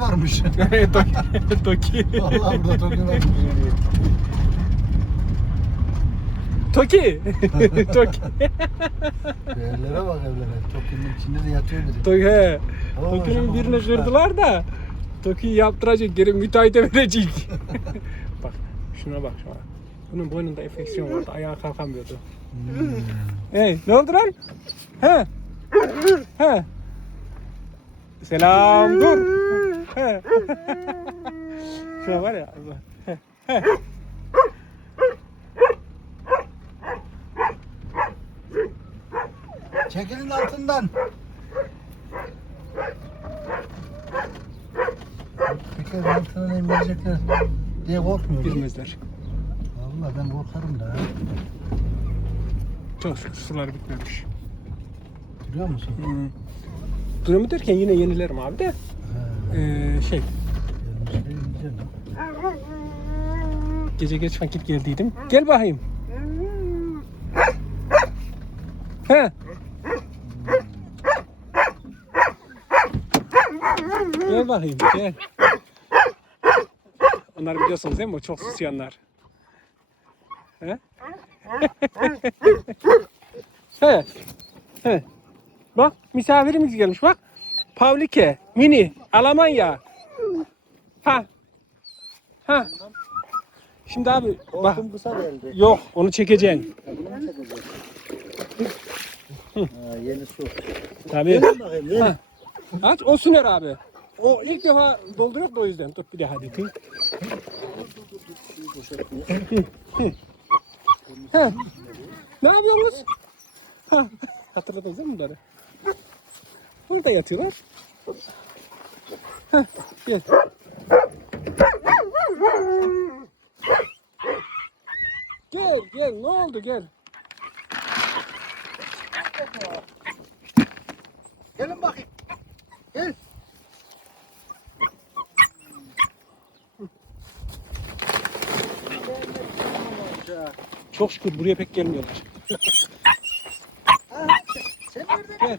varmış. Toki. Toki. Vallahi burada Toki varmış. Toki. Toki. Evlere bak evlere. Toki'nin içinde de yatıyor biri. Toki. he. Toki'nin birini kırdılar da Toki'yi yaptıracak geri müteahhite verecek. bak şuna bak şuna. Bunun boynunda enfeksiyon vardı. Ayağa kalkamıyordu. Hmm. Hey ne oldu lan? He. He. Selam dur. Şuna var ya. Çekilin altından. Peki altına inmeyecekler diye korkmuyor. Girmezler. Vallahi ben korkarım da. Çok şükür sular bitmemiş. Biliyor musun? Hmm. Durumu derken yine yenilerim abi de. Ee, şey gece geç vakit geldiydim. Gel bakayım. He. Gel bakayım gel. Onlar biliyorsunuz değil mi? Çok susayanlar. He? He. He. Bak misafirimiz gelmiş bak. Pavlike, Mini, Almanya. Ha. Ha. Şimdi abi bak kısa geldi. yok onu çekeceksin. Ha, Bunu mu çekeceğiz? Ha, yeni su. Tabii. Gelin bakayım gel. Ha. Aç o süner abi. O ilk defa dolduruyor da o yüzden. Dur bir daha hadi. Hı. Ne yapıyorsunuz? Ha. Hatırladınız değil mi bunları? Burada yatıyorlar. Heh, gel. Gel gel ne oldu gel. Gelin bakayım. Gel. Çok şükür buraya pek gelmiyorlar. Ha, sen nereden Gel.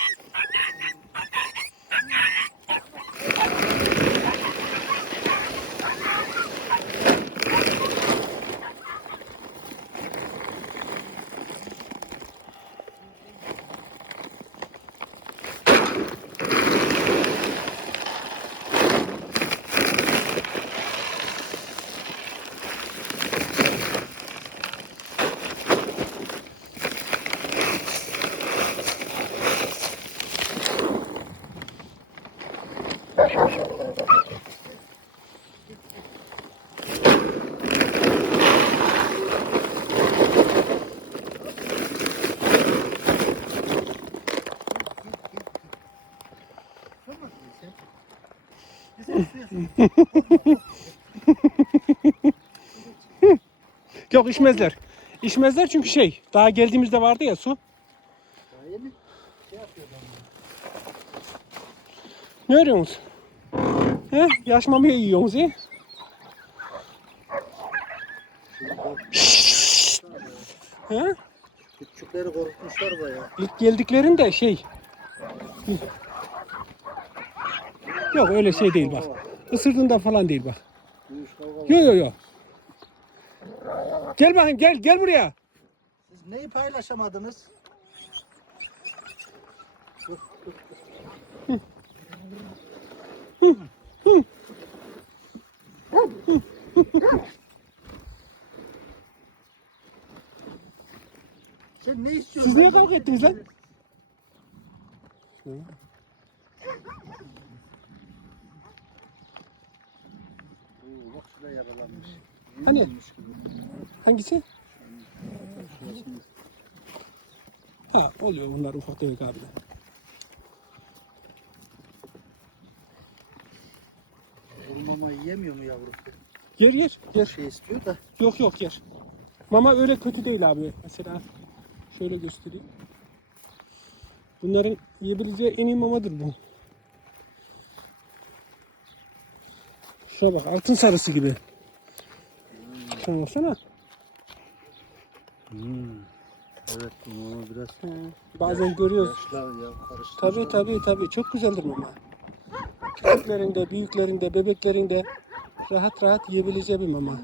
Yok içmezler. İçmezler çünkü şey daha geldiğimizde vardı ya su. Ne arıyorsunuz? He? Yaş mamaya yiyorsunuz he? He? Küçükleri korkmuşlar bayağı. İlk geldiklerinde şey. Yok öyle şey değil bak. Isırdığında falan değil bak. Duyuş kavga var. Yo yo yo. Gel bakayım gel gel buraya. Siz neyi paylaşamadınız? Sen ne istiyorsun? Siz niye kavga ettiniz lan? Bak şuraya yaralanmış. Hani? Hangisi? Ha oluyor bunlar ufak tefek abi. Yer yer yer. Şey istiyor da. Yok yok yer. Mama öyle kötü değil abi. Mesela şöyle göstereyim. Bunların yiyebileceği en iyi mamadır bu. Şuna bak altın sarısı gibi. Şuna baksana. Hmm. Evet bunu biraz Bazen görüyoruz. yaşlar ya karıştı. Tabii tabii tabii çok güzeldir mama. Küçüklerinde, büyüklerinde, bebeklerinde rahat rahat yiyebileceği bir mama.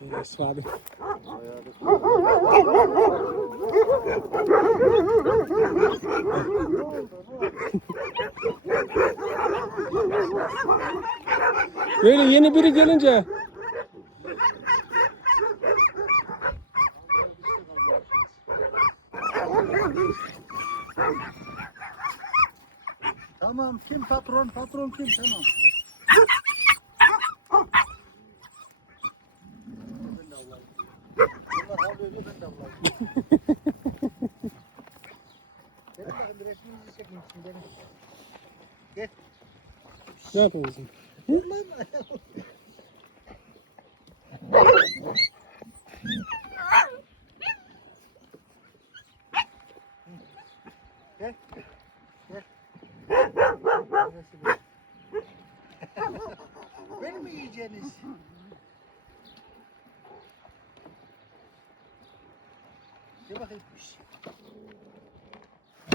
Yes abi. Böyle yeni biri gelince Tamam kim patron patron kim tamam. Ben de avlayayım. Bunlar havlıyor diyor ben de avlayayım. Gelin bakın resminizi çekeyim şimdi benim. Gel. ne yapıyorsun? Vallahi Gel. Gel. Neresi bu? Yiyeceksiniz? Gel bakayım.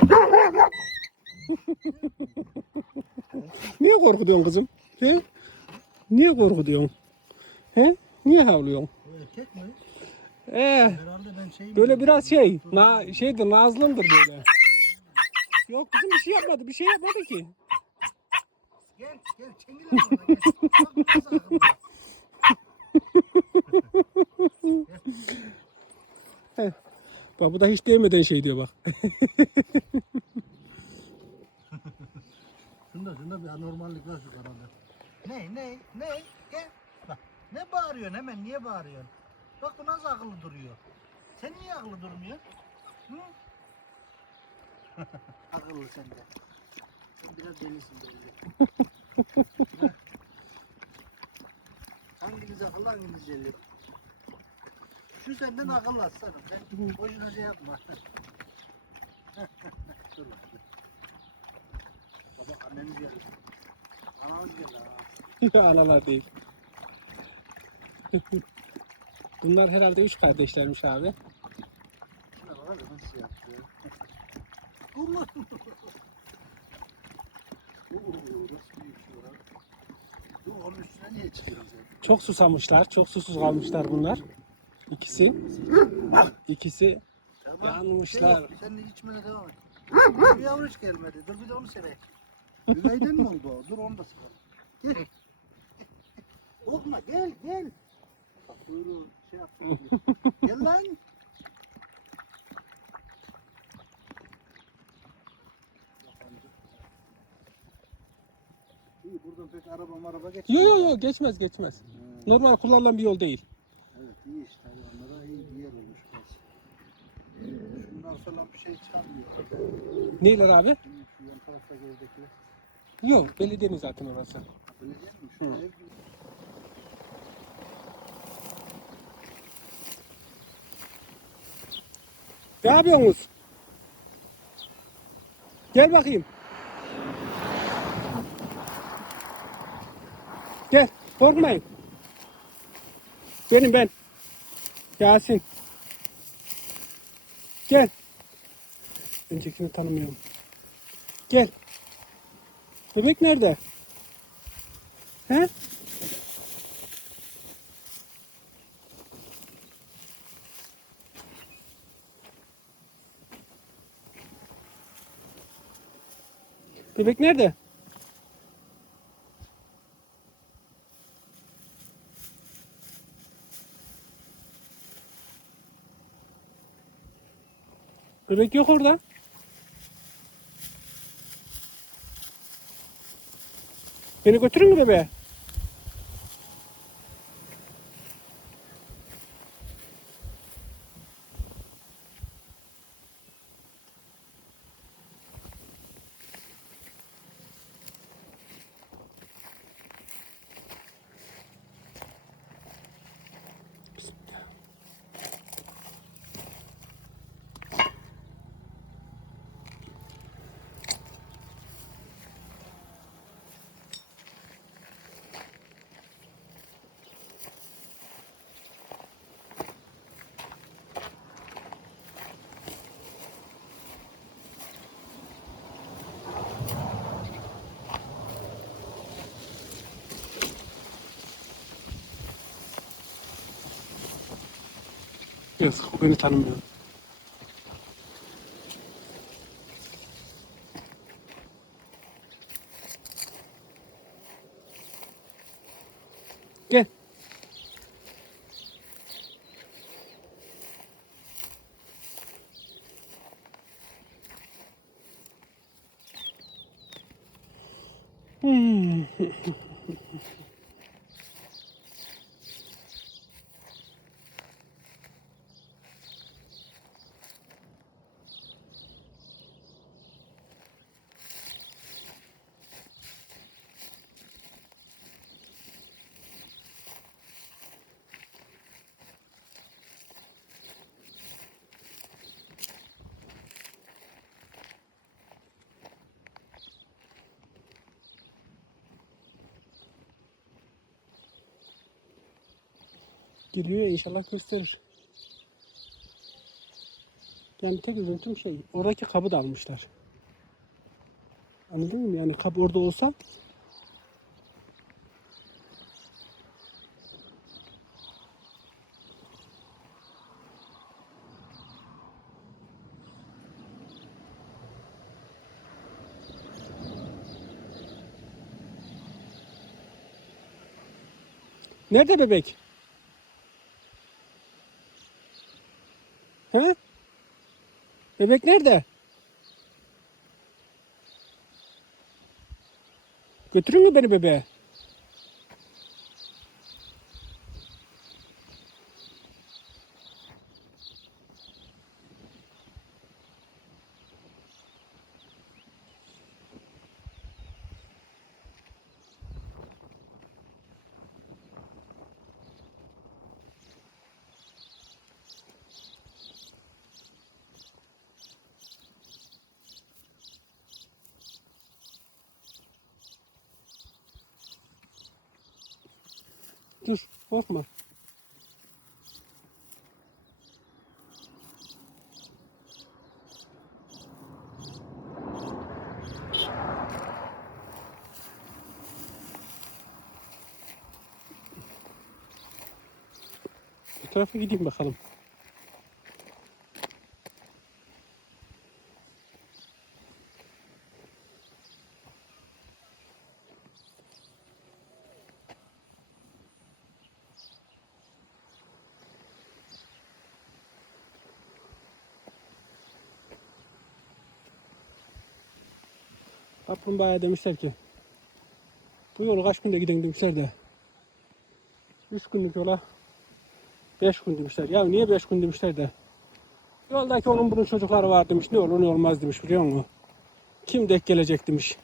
Niye korkutuyorsun kızım? He? Niye korkutuyorsun? He? Niye havlıyorsun? Erkek mi? Ee, şey böyle biraz şey, na, şeydir, nazlımdır böyle. Yok kızım bir şey yapmadı, bir şey yapmadı ki. Gel gel çengel bana gel. Bak bu da hiç değmeden şey diyor bak. Şunda şunda bir anormallik var şu kanalda. Ne ne ne gel. Bak ne bağırıyorsun hemen niye bağırıyorsun? Bak bu nasıl akıllı duruyor. Sen niye akıllı durmuyorsun? Hı? akıllı sen de. Sen biraz delisin. Heh. hanginiz akıllı hanginiz deli? Şu senden akıllı aslanım. Sen boşuna şey yapma. Dur bak. Baba anneniz geldi. Anamız geldi. Analar değil. Bunlar herhalde üç kardeşlermiş abi. Şuna bak hadi nasıl yaptı ya. Allah. Çok susamışlar, çok susuz kalmışlar bunlar. İkisi. İkisi. Yanmışlar. Şey yok, sen de içmene devam et. Bir yavru hiç gelmedi. Dur bir de onu seveyim. Üveyden mi oldu o? Dur onu da sıkalım. Gel. Korkma gel gel. Bak buyruğu şey yaptım. gel lan. İyi buradan pek araba maraba geçmiyor. Yo yo yo geçmez geçmez. Normal kullanılan bir yol değil. Evet iyi işte hayvanlara iyi bir yer olmuş burası. Sonra bir şey çıkarmıyor. Neyler abi? Şu yan tarafta evdekiler. Yok belediyenin zaten orası. Belediye mi? Şu Hı. ev gibi. Ne yapıyorsunuz? Gel bakayım. Gel korkmayın. Benim ben. Yasin. Gel. Öncekini tanımıyorum. Gel. Bebek nerede? He? Bebek nerede? Bebek yok orada. Beni götürün mü bebeğe? O beni tanımıyor. Gel. Hmm. Geliyor ya inşallah gösterir. Yani tek üzüntüm şey oradaki kabı da almışlar. Anladın mı? Yani kap orada olsa Nerede bebek? He? Bebek nerede? Götürün mü beni bebeğe? Dur korkma. Bu tarafa gideyim bakalım. Kaplumbağaya demişler ki bu yolu kaç günde gidin demişler de 3 günlük yola 5 gün demişler. Ya niye 5 gün demişler de yoldaki onun bunun çocukları var demiş. Ne olur ne olmaz demiş biliyor musun? Kim denk gelecek demiş.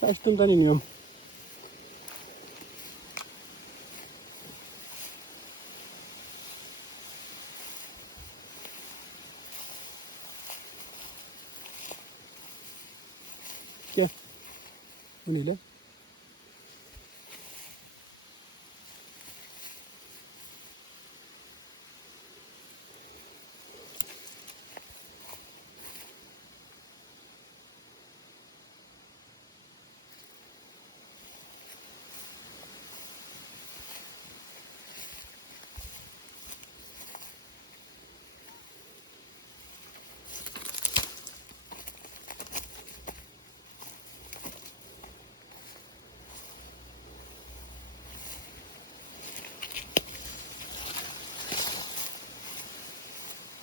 Şaştığımdan iniyorum. Gel. Önüyle.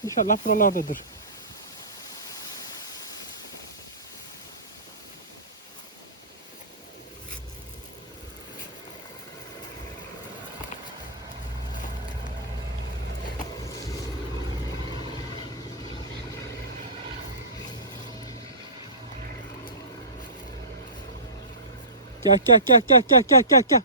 İnşallah buralardadır. Gel gel gel gel gel gel gel gel.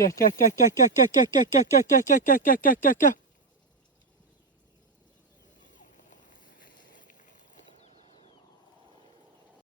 Gel gel gel gel gel gel gel gel gel gel gel gel gel gel gel gel gel.